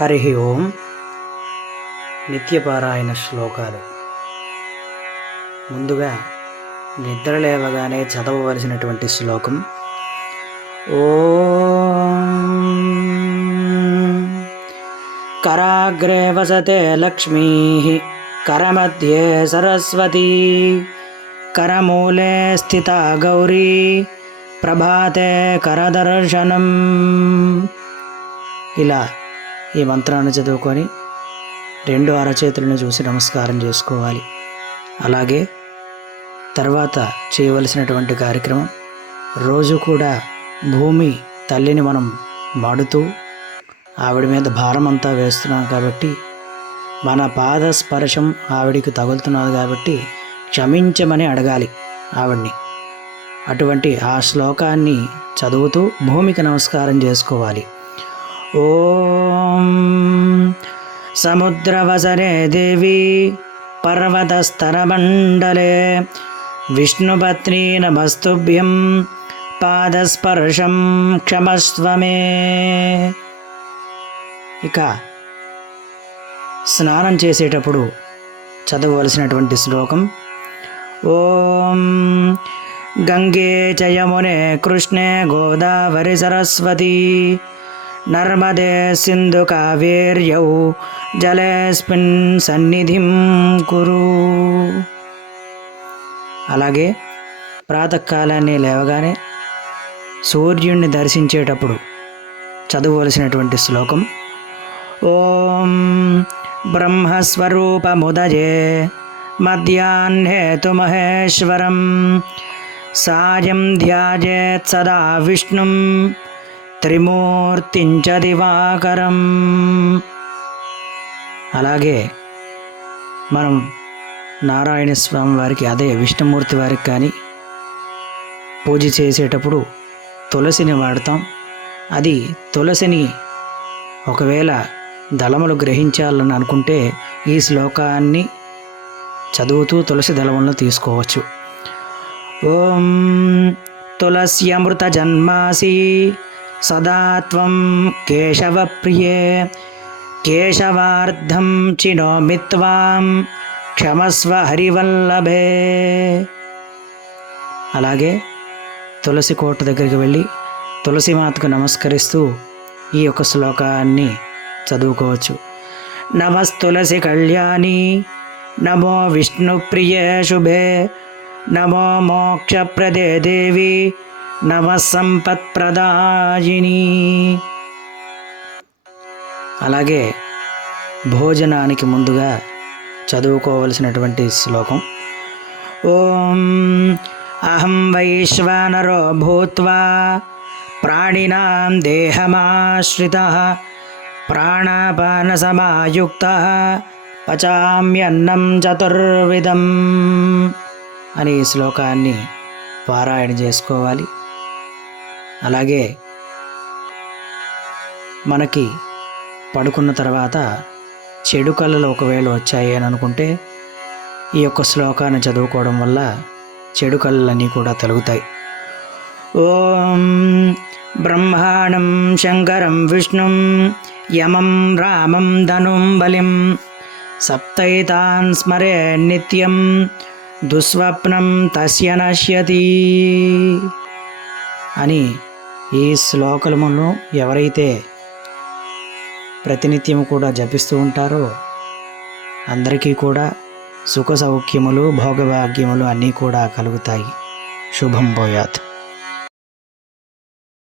హరి ఓం నిత్యపారాయణ శ్లోకాలు. ముందుగా నిద్ర లేవగానే చదవవలసినటువంటి శ్లోకం. ఓ కరాగ్రే వసతే లక్ష్మీ కరమధ్యే సరస్వతీ కరమూలే స్థిత గౌరీ ప్రభాతే కరదర్శనం. ఇలా ఈ మంత్రాన్ని చదువుకొని రెండు అరచేతులను చూసి నమస్కారం చేసుకోవాలి. అలాగే తర్వాత చేయవలసినటువంటి కార్యక్రమం రోజు కూడా భూమి తల్లిని మనం మాడుతూ ఆవిడ మీద భారం అంతా వేస్తున్నాం కాబట్టి మన పాద స్పర్శం ఆవిడికి తగులుతున్నది కాబట్టి క్షమించమని అడగాలి ఆవిడ్ని. అటువంటి ఆ శ్లోకాన్ని చదువుతూ భూమికి నమస్కారం చేసుకోవాలి. ఓం. సముద్రవసరే దేవి పర్వతస్తరమండలే విష్ణుపత్ని నమస్తుభ్యం పాదస్పర్శం క్షమస్వమే. ఇక స్నానం చేసేటప్పుడు చదవవలసినటువంటి శ్లోకం. ఓం. గంగే చ కృష్ణే గోదావరి సరస్వతి. నర్మదే సింధు కావేర్యౌ జలేస్మిన్ సన్నిధిం కురు అలాగే ప్రాతకాలాన్ని లేవగానే సూర్యుడిని దర్శించేటప్పుడు చదవవలసినటువంటి శ్లోకం ఓం బ్రహ్మస్వరూపముదయే మధ్యాహ్నే మహేశ్వరం సాయం ధ్యాయేత్ సదా విష్ణుం త్రిమూర్తించ దివాకరం అలాగే మనం నారాయణ స్వామి వారికి అదే విష్ణుమూర్తి వారికి కానీ పూజ చేసేటప్పుడు తులసిని వాడతాం. అది తులసిని ఒకవేళ దళములు గ్రహించాలని అనుకుంటే ఈ శ్లోకాన్ని చదువుతూ తులసి దళములను తీసుకోవచ్చు. ఓం తులస్యమృత జన్మాసి సదాత్వం కేశవప్రియే కేశవార్ధం చినోమి త్వాం క్షమస్వ హరివల్లభే అలాగే తులసి కోట దగ్గరికి వెళ్ళి తులసి మాతకు నమస్కరిస్తూ ఈ యొక్క శ్లోకాన్ని చదువుకోవచ్చు. నమస్తులసి కళ్యాణి నమో విష్ణుప్రియే శుభే నమో మోక్షప్రదే దేవి నవసంపత్ప్రదాయిని. అలాగే భోజనానికి ముందుగా చదువుకోవలసినటువంటి శ్లోకం. ఓం అహం వైశ్వానరో భూత్వా ప్రాణినాం దేహమాశ్రిత ప్రాణాపానసమాయుక్త పచామ్యన్నం చతుర్విధం అని శ్లోకాన్ని పారాయణ చేసుకోవాలి. అలాగే మనకి పడుకున్న తర్వాత చెడు కళలు ఒకవేళ వచ్చాయి అని అనుకుంటే ఈ యొక్క శ్లోకాన్ని చదువుకోవడం వల్ల చెడు కళలన్నీ కూడా తొలుగుతాయి. ఓం బ్రహ్మాణం శంకరం విష్ణుం యమం రామం ధనుం బలిం సప్తైతాన్ స్మరే నిత్యం దుస్వప్నం తస్య నశ్యతి అని ఈ శ్లోకములను ఎవరైతే ప్రతినిత్యం కూడా జపిస్తూ ఉంటారో అందరికీ కూడా సుఖ సౌఖ్యములు భోగభాగ్యములు అన్నీ కూడా కలుగుతాయి. శుభం పోయాత్